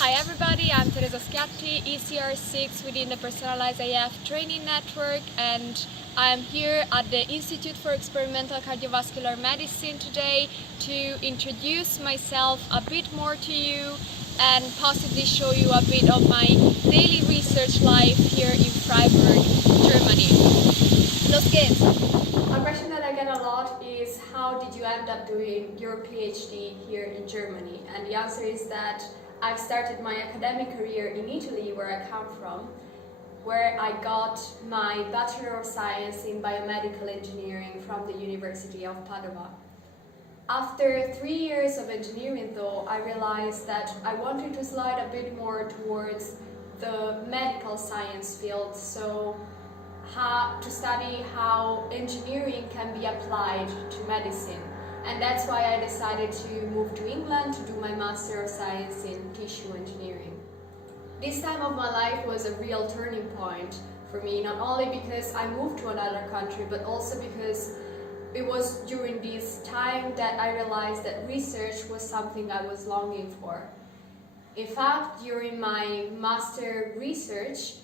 Hi everybody, I'm Teresa Schiatti, ESR6 within the PersonalizeAF training network, and I'm here at the Institute for Experimental Cardiovascular Medicine today to introduce myself a bit more to you and possibly show you a bit of my daily research life here in Freiburg, Germany. Los geht's! A question that I get a lot is, how did you end up doing your PhD here in Germany? And the answer is that I've started my academic career in Italy, where I come from, where I got my Bachelor of Science in Biomedical Engineering from the University of Padova. After 3 years of engineering though, I realized that I wanted to slide a bit more towards the medical science field, so to study how engineering can be applied to medicine. And that's why I decided to move to England to do my Master of Science in Tissue Engineering. This time of my life was a real turning point for me, not only because I moved to another country, but also because it was during this time that I realized that research was something I was longing for. In fact, during my master research,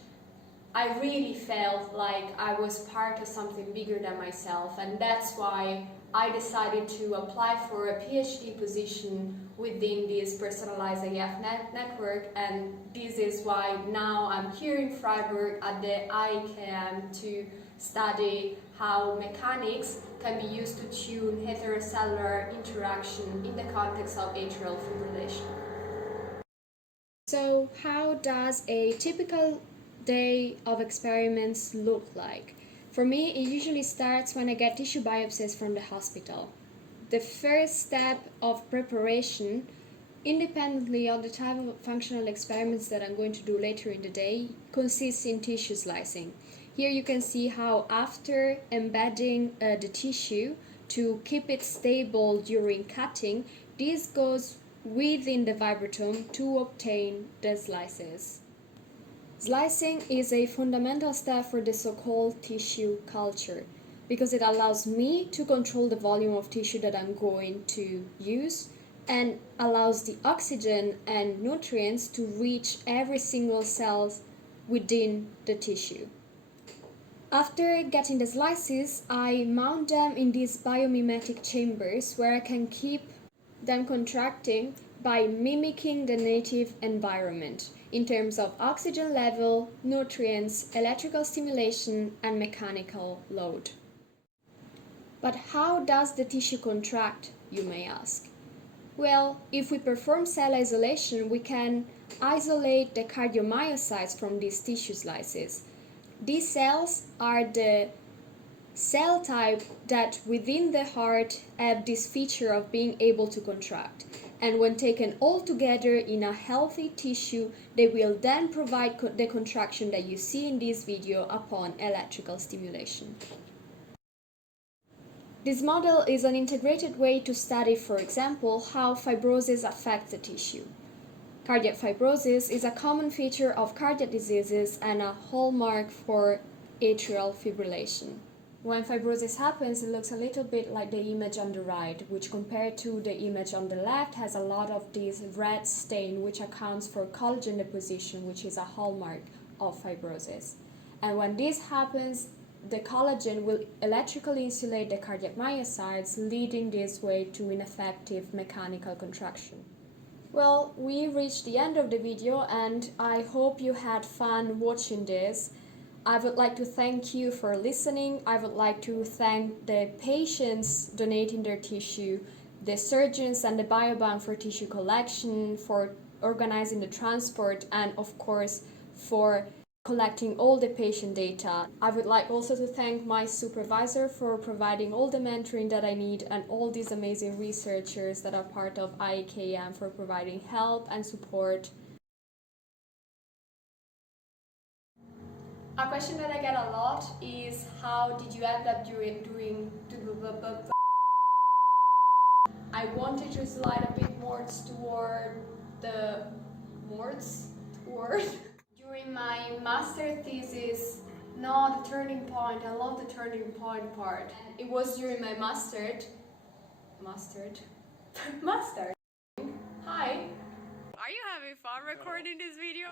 I really felt like I was part of something bigger than myself, and that's why I decided to apply for a PhD position within this PersonalizeAF network, and this is why now I'm here in Freiburg at the IKM to study how mechanics can be used to tune heterocellular interaction in the context of atrial fibrillation. So how does a typical day of experiments look like? For me, it usually starts when I get tissue biopsies from the hospital. The first step of preparation, independently of the type of functional experiments that I'm going to do later in the day, consists in tissue slicing. Here you can see how after embedding the tissue to keep it stable during cutting, this goes within the vibratome to obtain the slices. Slicing is a fundamental step for the so-called tissue culture because it allows me to control the volume of tissue that I'm going to use and allows the oxygen and nutrients to reach every single cell within the tissue. After getting the slices, I mount them in these biomimetic chambers where I can keep them contracting by mimicking the native environment in terms of oxygen level, nutrients, electrical stimulation, and mechanical load. But how does the tissue contract, you may ask? Well, if we perform cell isolation, we can isolate the cardiomyocytes from these tissue slices. These cells are the cell type that within the heart have this feature of being able to contract, and when taken all together in a healthy tissue, they will then provide the contraction that you see in this video upon electrical stimulation. This model is an integrated way to study, for example, how fibrosis affects the tissue. Cardiac fibrosis is a common feature of cardiac diseases and a hallmark for atrial fibrillation. When fibrosis happens, it looks a little bit like the image on the right, which compared to the image on the left has a lot of this red stain, which accounts for collagen deposition, which is a hallmark of fibrosis. And when this happens, the collagen will electrically insulate the cardiac myocytes, leading this way to ineffective mechanical contraction. Well, we reached the end of the video, and I hope you had fun watching this. I would like to thank you for listening. I would like to thank the patients donating their tissue, the surgeons and the biobank for tissue collection, for organizing the transport, and of course for collecting all the patient data. I would like also to thank my supervisor for providing all the mentoring that I need, and all these amazing researchers that are part of IKM for providing help and support. A question that I get a lot is, how did you end up doing I wanted to slide a bit more toward the during my master thesis. No, the turning point. I love the turning point part. It was during my master. Hi. Are you having very fun recording this video.